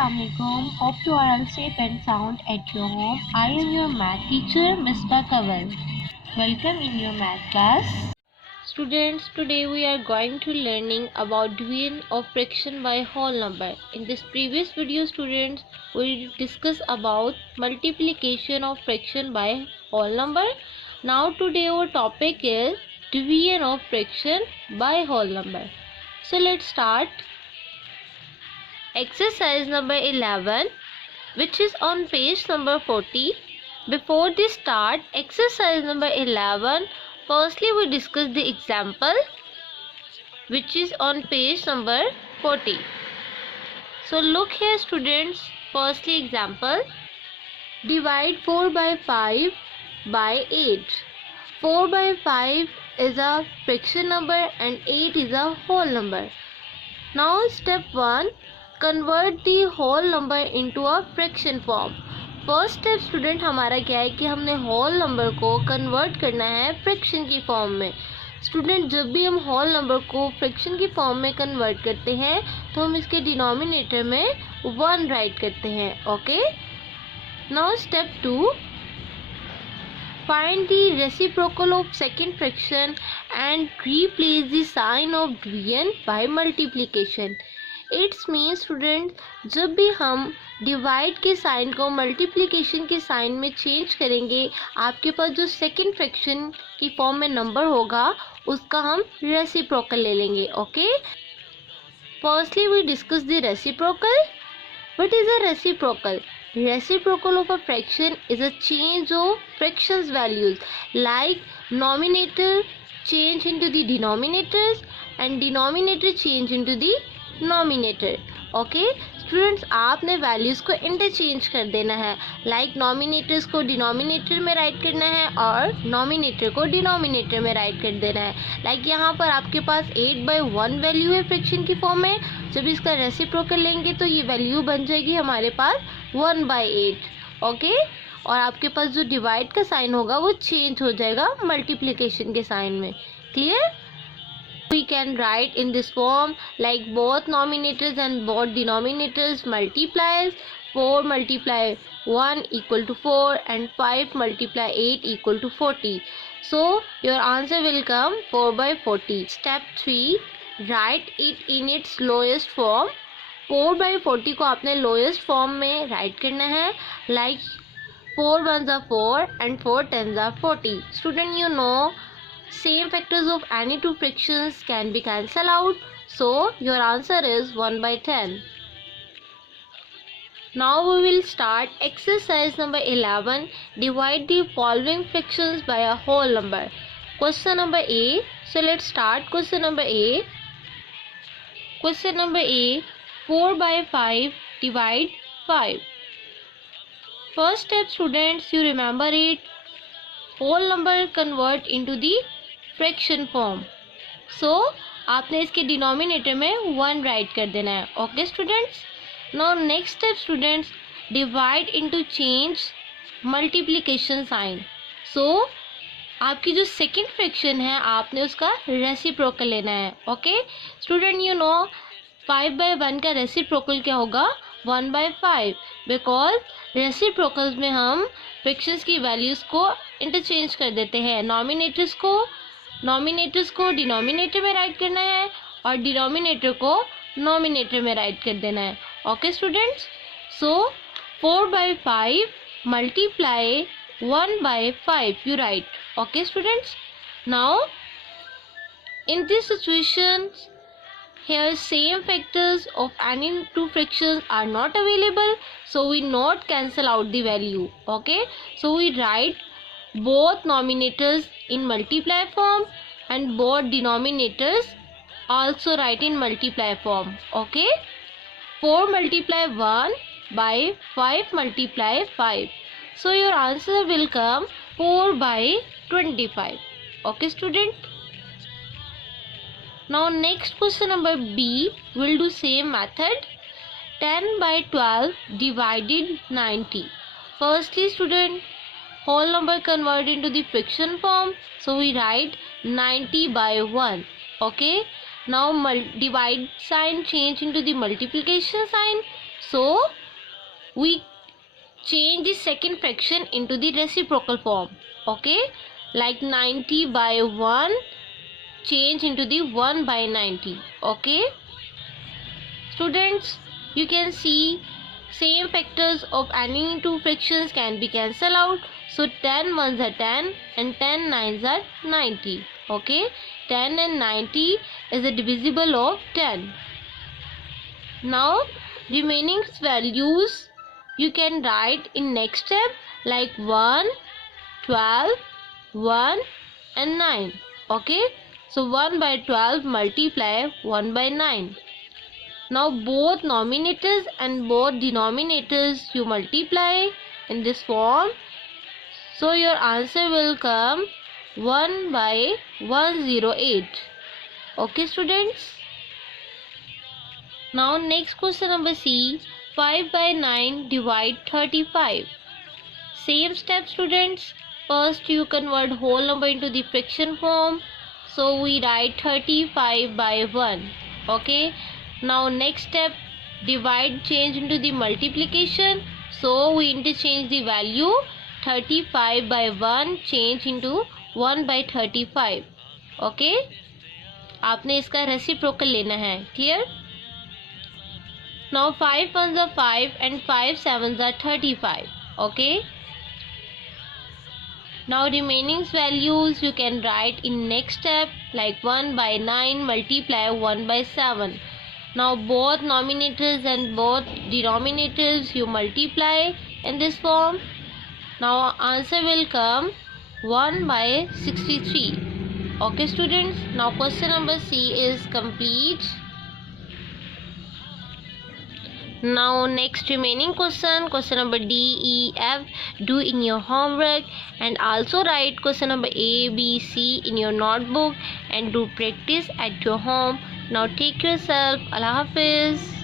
Assalamualaikum. Hope you are all safe and sound at your home. I am your math teacher, Mr. Kaval. Welcome in your math class. Students, today we are going to learning about division of fraction by whole number. In this previous video, students, we discuss about multiplication of fraction by whole number. Now today our topic is division of fraction by whole number. So let's start. Exercise number 11, which is on page number 40. Before the start exercise number 11, firstly we discuss the example which is on page number 40. So look here students, firstly example, divide 4 by 5 by 8. 4 by 5 is a fraction number and 8 is a whole number. Now step 1, convert the whole number into a fraction form. First step student हमारा क्या है कि हमने whole number को convert करना है fraction की form में. स्टूडेंट जब भी हम होल नंबर को फ्रैक्शन की फॉर्म में कन्वर्ट करते हैं तो हम इसके डिनोमिनेटर में 1 राइट करते हैं. Okay, now step 2, find the reciprocal of second fraction and replace the sign of division by multiplication. It's mean student जब भी हम डिवाइड के साइन को मल्टीप्लिकेशन के साइन में चेंज करेंगे, आपके पास जो सेकंड फ्रैक्शन की फॉर्म में नंबर होगा उसका हम रेसिप्रोकल ले लेंगे. Okay, firstly we discuss the reciprocal. What is a reciprocal? Reciprocal of a fraction is a change of fractions values, like numerator change into the denominators and denominator change into the nominator. Okay students, आपने values को interchange कर देना है. Like नॉमिनेटर्स को denominator में right करना है और नॉमिनेटर को डिनोमिनेटर में राइट कर देना है. लाइक यहाँ पर आपके पास 8/1 वैल्यू है फ्रैक्शन की फॉर्म में. जब इसका रेसिप्रोकल लेंगे तो ये वैल्यू बन जाएगी हमारे पास 1/8. ओके, और आपके पास जो डिवाइड का साइन होगा वो चेंज हो जाएगा मल्टीप्लिकेशन के साइन में. Clear? We can write in this form like both nominators and both denominators multiplies. 4 multiply 1 equal to 4 and 5 multiply 8 equal to 40. So your answer will come 4/40. Step 3, write it in its lowest form. 4/40 को आपने lowest form में write करना है. Like 4 1s are 4 and 4 10s are 40. Student, you know same factors of any two fractions can be cancelled out, so your answer is 1/10. Now we will start exercise number 11. Divide the following fractions by a whole number. Question number A. So let's start question number A. Question number A, 4 by 5 divide 5. First step students, you remember it, whole number convert into the fraction form. So आपने इसके denominator में 1 write कर देना है. Okay students, now next step students, divide into change multiplication sign. So आपकी जो second fraction है आपने उसका रेसिप्रोकल लेना है. ओके स्टूडेंट, यू नो 5/1 का रेसिप्रोकल क्या होगा? 1/5. बिकॉज रेसिप्रोकल्स में हम फ्रैक्शंस की वैल्यूज़ को इंटरचेंज कर देते हैं. नॉमिनेटर्स को डिनोमिनेटर में राइट करना है और डिनोमिनेटर को नॉमिनेटर में राइट कर देना है. Okay students, so 4/5 multiply 1/5 you write. Okay students, now in this situation here same factors of any two fractions are not available, so we not cancel out the value. Okay, so we write both nominators in multiply form and both denominators also write in multiply form. Okay, 4 multiply 1 by 5 multiply 5. So your answer will come 4/25. Okay student, now next question number B, will do same method. 10/12 divided 90. Firstly student, whole number convert into the fraction form, so we write 90/1. Okay, now divide sign change into the multiplication sign. So we change the second fraction into the reciprocal form. Okay, like 90 by 1 change into the 1 by 90. Okay students, you can see same factors of any two fractions can be cancelled out. So 10 ones are 10 and 10 nines are 90. Okay, 10 and 90 is a divisible of 10. Now remaining values you can write in next step, like 1, 12, 1 and 9. Okay, so 1 by 12 multiply 1 by 9. Now both nominators and both denominators you multiply in this form. So your answer will come 1 by 108. Okay students. Now next question number C. 5 by 9 divide 35. Same step students. First you convert whole number into the fraction form. So we write 35 by 1. Okay. Now next step, divide change into the multiplication. So we interchange the value. 35 by 1 change into 1 by 35. Okay. आपने इसका reciprocal लेना है. Clear? Now 5 ones are 5 and 5 sevens are 35. Okay. Now remaining values you can write in next step, like 1 by 9 multiply 1 by 7. Now both nominators and both denominators you multiply in this form. Now answer will come 1 by 63. Okay students. Now question number C is complete. Now next remaining question number D, E, F, do in your homework, and also write question number A, B, C in your notebook and do practice at your home. Now take yourself. Allah Hafiz.